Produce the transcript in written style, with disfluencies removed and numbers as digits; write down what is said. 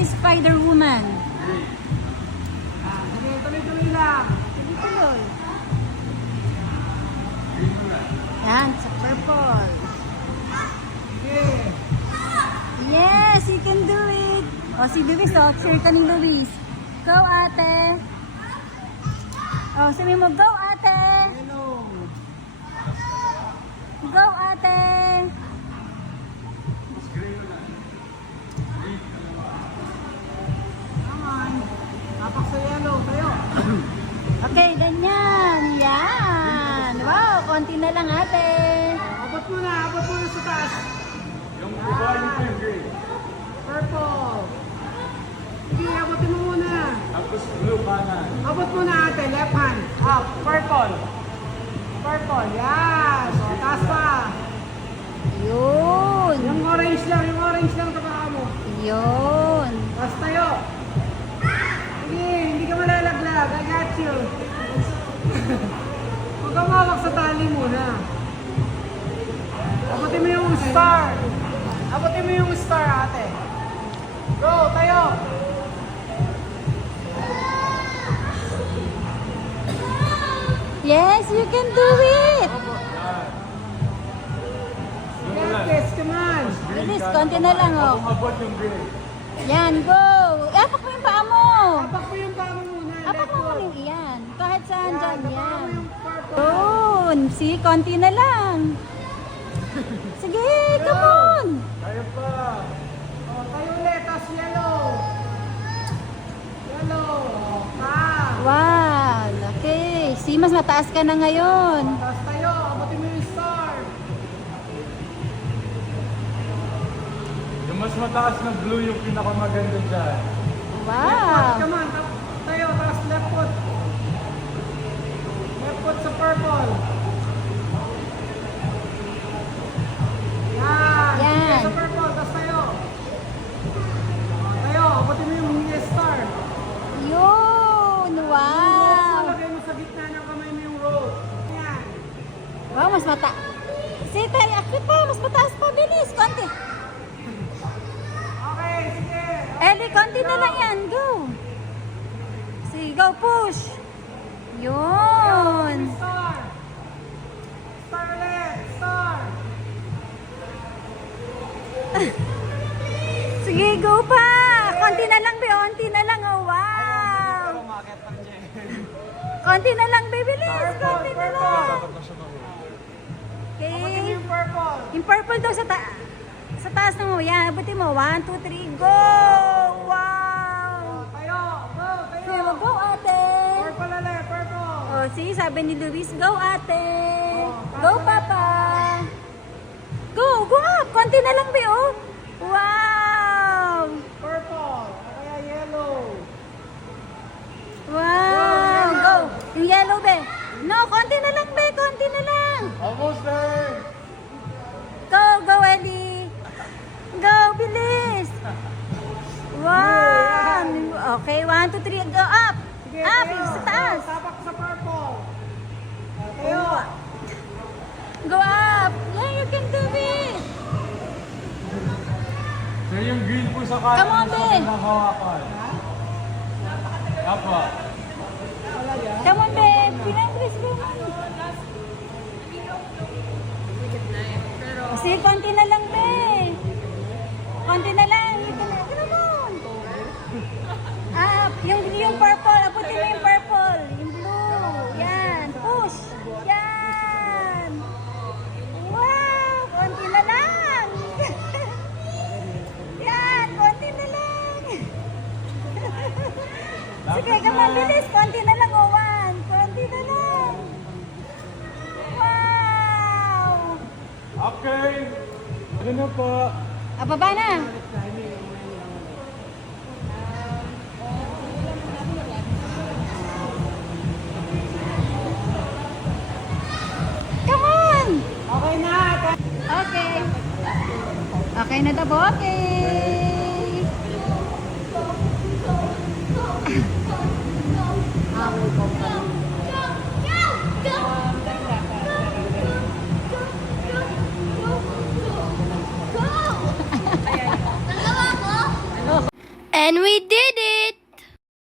si Spider-Woman. Sige, tuloy-tuloy lang. Sige, tuloy. Yan, sa purple. Sige. Yes, you can do it. O, si Luis, o. Share ka ni Luis. Go, ate. O, sabi mo, go, ate. Hello. Go, ate. Come on. Tapak sa yellow. Tayo. Okay, ganyan. Yan. Wow, konti na lang, ate. Abot mo na sa taas. Yung ibahin ko yung gray. Purple. Sige, abutin mo muna. Tapos blue kanan. Abot mo na ate, left hand. Up, purple. Purple, yan. O, taas pa. Yun. Yung orange lang sa mo. Yun. Taas tayo. Sige, hindi ka malalaglag. I got you. Huwag ka mawak sa tali muna. Abutin mo yung star. Abutin mo yung star, ate. Go, tayo. Yes, you can do it. Yes, come on. Bilis, konti na lang, oh. Abot yung gray. Yan, go. Apak mo yung paa mo. Apak mo yung paa mo muna. Apak mo muna yung iyan. Kahit saan dyan, Apak yan. mo yung purple. Yun. See, konti na lang. Sige, come on. Kaya pa. O, tayo ulit. Tapos yellow. Yellow. O, pa. Wow. Okay. See, mas mataas ka na ngayon. Tapos tayo. Abutin mo yung star. Yung mas mataas na blue yung pinakamaganda dyan. Wow. Come on. Tayo. Tapos left foot. Left foot sa purple. Yan. Yan. Sige, sa purple. Tapos tayo. O, tayo. Abutin mo yung star. Yun. Wow. Lagay mo sa gitna ng kamay mo yung rope. Yan. Wow, mas mata. See, tayo. Akit pa. Mas mataas pa. Bilis. Konti. Okay, sige. Ellie, konti na lang yan. Go. Sige, go. Push. Yun. Star. Star ulit. Star. Sige, go pa. Konti na lang, be. Konti na lang. Oh, wow. Konti na lang, baby. Bilis. Konti na lang. Abutin mo Okay. yung purple. Yung purple daw sa taas na mo. Yan, abutin mo. 1, 2, 3, go! Wow! Tayo. Go. Sige Tayo. mo, go ate! Purple ulit. Purple. Oh, see, sabi ni Luis, go ate! Go papa! Go, go up! Konti na lang, be, oh! Wow! Purple. Kaya yellow. Wow! Go! Yung yellow, be. No, konti na lang, be. Konti na lang. Almost there. Go, go, Ellie! Go, bilis! Wow! Okay, 1, 2, 3, go up! Sige, Up, tayo. sa taas! Go, tapak sa purple. Tayo. Go up! Yeah, you can do it! So yung green po sa kanan. Come on, mas be. magandang hawakan. Apa. Come on, babe! Pinagris, go! Kasi konti na lang, babe! Konti na lang! Come on! Up! Yung purple! Aputin mo yung purple! Yung blue! Yan! Push! Yan! Wow! Konti na lang! Yan! Konti na lang! Sige, come on, bilis! Konti na lang, Owan! Konti na lang! Wow! Okay. Ano na po? Baba na! Come on! Okay na. Okay. Okay na daw, okay. And we did it!